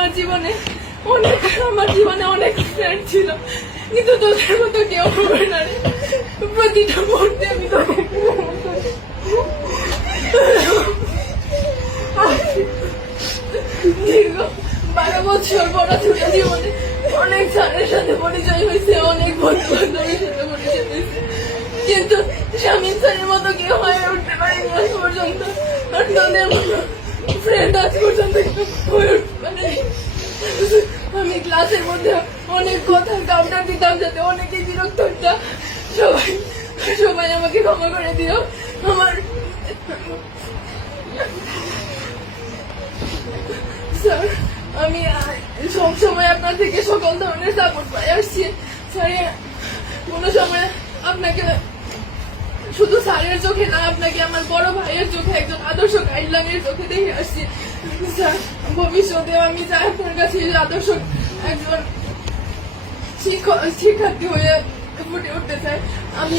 আমার জীবনে অনেক ফ্রেন্ড ছিল, কিন্তু তোদের মতো কেউ হবে না রে। প্রতিটা মুহূর্তে আমি তোকে দীর্ঘ 12 বছর পড়াশোনা জীবনে অনেক স্যারের সাথে পরিচয় হয়েছে, অনেক বন্ধু বান্ধবের সাথে পরিচয় হয়েছে, কিন্তু শামীম স্যারের মতো কেউ হয়ে উঠতে পারেনি আজ পর্যন্ত। আর তোদের মতো ফ্রেন্ড আজ পর্যন্ত কেউ হয়ে উঠতে পারেনি। আমি ক্লাসের মধ্যে অনেক কথা কাউন্টার দিতাম যাতে অনেকে বিরক্ত হতাম। সবাই আমাকে ক্ষমা করে দিও। আমার স্যার, আমি সবসময় আপনার থেকে সকল ধরনের সাপোর্ট পাই আসছি স্যার। কোনো সময় আপনাকে শুধু স্যারের চোখে না, আপনাকে আমার বড় ভাইয়ের চোখে, একজন আদর্শ গাইডলাইনের চোখে দেখে আসছি স্যার। ভবিষ্যতেও আমি চাই আপনার কাছে আদর্শ একজন শিক্ষার্থী হয়ে ফুটে উঠতে চাই। আমি